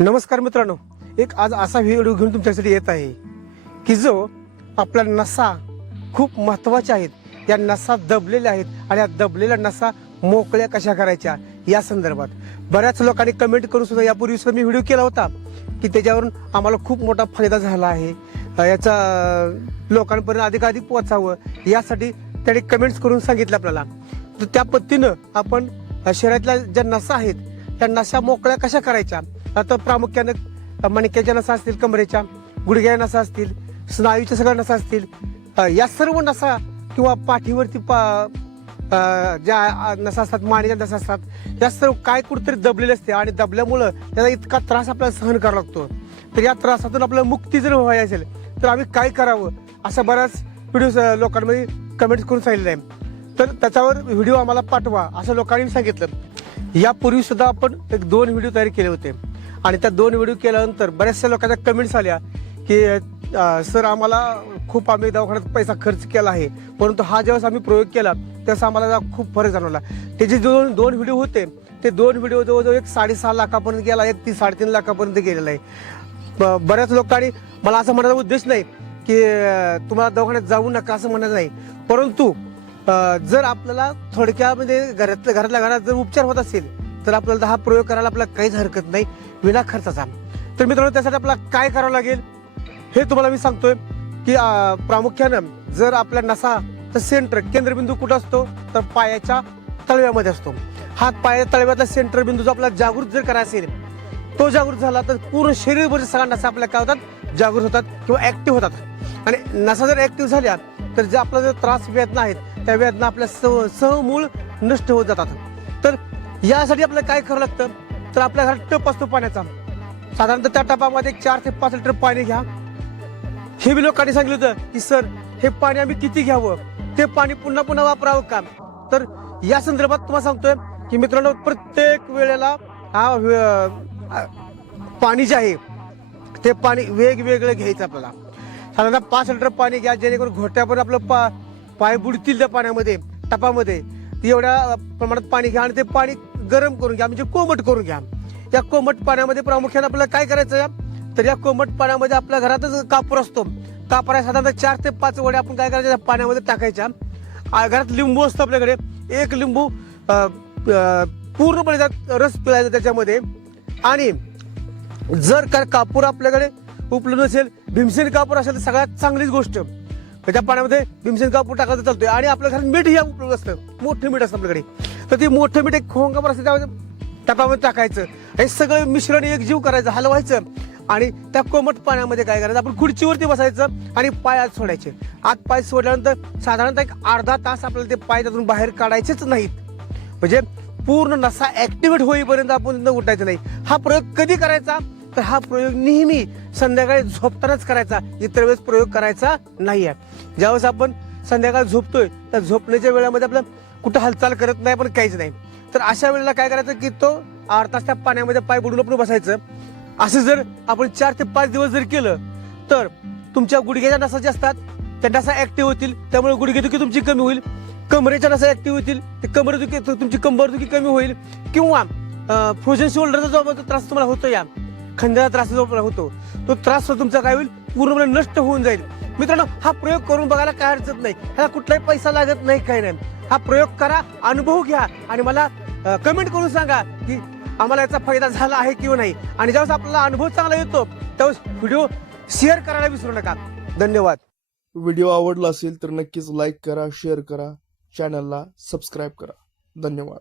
नमस्कार मित्रांनो, एक आज असा व्हिडिओ घेऊन तुमच्यासाठी येत आहे की जो आपल्या नसा खूप महत्त्वाच्या आहेत, या नसा दबलेल्या आहेत आणि या दबलेल्या नसा मोकळ्या कशा करायच्या या संदर्भात बऱ्याच लोकांनी कमेंट करून सुद्धा यापूर्वी सुद्धा मी व्हिडिओ केला होता की त्याच्यावरून आम्हाला खूप मोठा फायदा झाला आहे, याचा लोकांपर्यंत अधिकाधिक पोहोचावं यासाठी त्यांनी कमेंट्स करून सांगितलं आपल्याला. तर त्या पद्धतीनं आपण शरीरातल्या ज्या नसा आहेत त्या नसा मोकळ्या कशा करायच्या, आता प्रामुख्यानं मणक्याच्या नसा असतील, कमरेच्या गुडघ्या नसा असतील, स्नायूच्या सगळ्या नसा असतील, या सर्व नसा किंवा पाठीवरती ज्या नसा असतात, मानेच्या नसा असतात, या सर्व काय कुठेतरी दबलेले असते आणि दबल्यामुळं त्याचा इतका त्रास आपल्याला सहन करावा लागतो. तर या त्रासातून आपल्याला मुक्ती जर व्हायची असेल तर आम्ही काय करावं असा बराच व्हिडिओ लोकांमध्ये कमेंट्स करून सांगितलं आहे. तर त्याच्यावर व्हिडिओ आम्हाला पाठवा असं लोकांनी सांगितलं. यापूर्वी सुद्धा आपण 2 व्हिडिओ तयार केले होते आणि त्या 2 व्हिडिओ केल्यानंतर बऱ्याचशा लोकांच्या कमेंट्स आल्या की सर आम्हाला खूप आम्ही दवाखान्यात पैसा खर्च केला आहे, परंतु हा ज्यावेळेस आम्ही प्रयोग केला त्यावेळेस आम्हाला खूप फरक जाणवला. त्याचे जे 2 व्हिडिओ होते ते 2 व्हिडिओ जवळजवळ 6.5 लाखापर्यंत गेला, 3-3.5 लाखापर्यंत गेलेला आहे. बऱ्याच लोकांनी मला असं म्हणायचा उद्देश नाही की तुम्हाला दवाखान्यात जाऊ नका असं म्हणत नाही, परंतु जर आपल्याला थोडक्यामध्ये घरातल्या घरात जर उपचार होत असेल तर आपल्याला हा प्रयोग करायला आपल्याला काहीच हरकत नाही विना खर्चाचा. तर मित्रांनो, त्यासाठी आपल्याला काय करावं लागेल हे तुम्हाला मी सांगतोय की प्रामुख्यानं जर आपल्या नसाचा सेंटर केंद्रबिंदू कुठं असतो तर पायाच्या तळव्यामध्ये असतो. हात पायाच्या तळव्यातला सेंटर बिंदू जो आपल्याला जागृत जर करायचा असेल, तो जागृत झाला तर पूर्ण शरीरभर सगळ्या नसा आपल्या काय होतात, जागृत होतात किंवा ऍक्टिव्ह होतात. आणि नसा जर ऍक्टिव्ह झाल्या तर जे आपला जो त्रास वेदना आहेत त्या वेदना आपल्या सहमूळ नष्ट होत जातात. तर यासाठी आपल्याला काय करावं लागतं तर आपल्या घरात टप असतो पाण्याचा, साधारणतः त्या टपामध्ये 4 ते 5 लिटर पाणी घ्या. हे बी लोकांनी सांगितलं होतं की सर हे पाणी आम्ही किती घ्यावं, ते पाणी पुन्हा पुन्हा वापरावं का. तर या संदर्भात तुम्हाला सांगतोय की मित्रांनो, प्रत्येक वेळेला पाणी जे आहे ते पाणी वेगवेगळं घ्यायचं आपल्याला. साधारणतः 5 लिटर पाणी घ्या, जेणेकरून घोट्यापर्यंत आपलं पाय बुडतील त्या पाण्यामध्ये, टपामध्ये. एवढ्या प्रमाणात पाणी घ्या आणि ते पाणी गरम करून घ्या, म्हणजे कोमट करून घ्या. या कोमट पाण्यामध्ये प्रामुख्याने आपल्याला काय करायचं तर या कोमट पाण्यामध्ये आपल्या घरातच कापूर असतो, कापरा साधारणतः 4 ते 5 वड्या आपण काय करायच्या पाण्यामध्ये टाकायच्या. घरात लिंबू असतो आपल्याकडे, 1 लिंबू पूर्णपणे रस पिळायचा त्याच्यामध्ये. आणि जर काय कापूर आपल्याकडे उपलब्ध नसेल, भीमसेन कापूर असेल तर सगळ्यात चांगलीच गोष्ट. त्या पाण्यामध्ये भीमसेन कापूर टाकायचं चालतोय. आणि आपल्या घरात मीठ हे उपलब्ध असतं, मोठं मीठ असतं आपल्याकडे, तर ते मोठं मीठ एक खोंगाभर असतं त्यामध्ये टपामध्ये टाकायचं. हे सगळं मिश्रण एकजीव करायचं, हलवायचं आणि त्या कोमट पाण्यामध्ये काय करायचं, आपण खुर्चीवरती बसायचं आणि पाय आत सोडायचे. आत पाय सोडल्यानंतर साधारणतः एक अर्धा तास आपल्याला ते पाय त्यातून बाहेर काढायचेच नाहीत, म्हणजे पूर्ण नसा ऍक्टिव्हेट होईपर्यंत आपण उठायचं नाही. हा प्रयोग कधी करायचा तर हा प्रयोग नेहमी संध्याकाळी झोपतानाच करायचा, इतर वेळेस प्रयोग करायचा नाहीये. ज्यावेळेस आपण संध्याकाळी झोपतोय त्या झोपण्याच्या वेळामध्ये आपलं कुठं हालचाल करत नाही, पण काहीच नाही, तर अशा वेळेला काय करायचं की तो अर्धा तास त्या पाण्यामध्ये पाय बुडून आपण बसायचं. असं जर आपण 4 ते 5 दिवस जर केलं तर तुमच्या गुडघ्याच्या नसा ज्या असतात त्या नसा ऍक्टिव्ह होतील, त्यामुळे गुडघेदुखी तुमची कमी होईल. कमरेच्या नसा ऍक्टिव्ह होतील, ते कमरेदुखी तुमची कंबरदुखी कमी होईल. किंवा फ्रोजन शोल्डरचा जो त्रास तुम्हाला होतो, या खंड्याचा त्रास जो होतो तो त्रास तुमचा काय होईल, पूर्णपणे नष्ट होऊन जाईल. मित्रांनो, हा प्रयोग करून बघायला काय हरकत नाही, ह्याला कुठलाही पैसा लागत नाही, काही नाही. हा प्रयोग करा, अनुभव घ्या आणि मला कमेंट करून सांगा की आम्हाला याचा फायदा झाला आहे किंवा नाही. आणि ज्यावेळेस आपल्याला अनुभव चांगला येतो त्यावेळेस व्हिडिओ शेअर करायला विसरू नका. धन्यवाद. व्हिडिओ आवडला असेल तर नक्कीच लाईक करा, शेअर करा, चॅनलला सबस्क्राईब करा. धन्यवाद.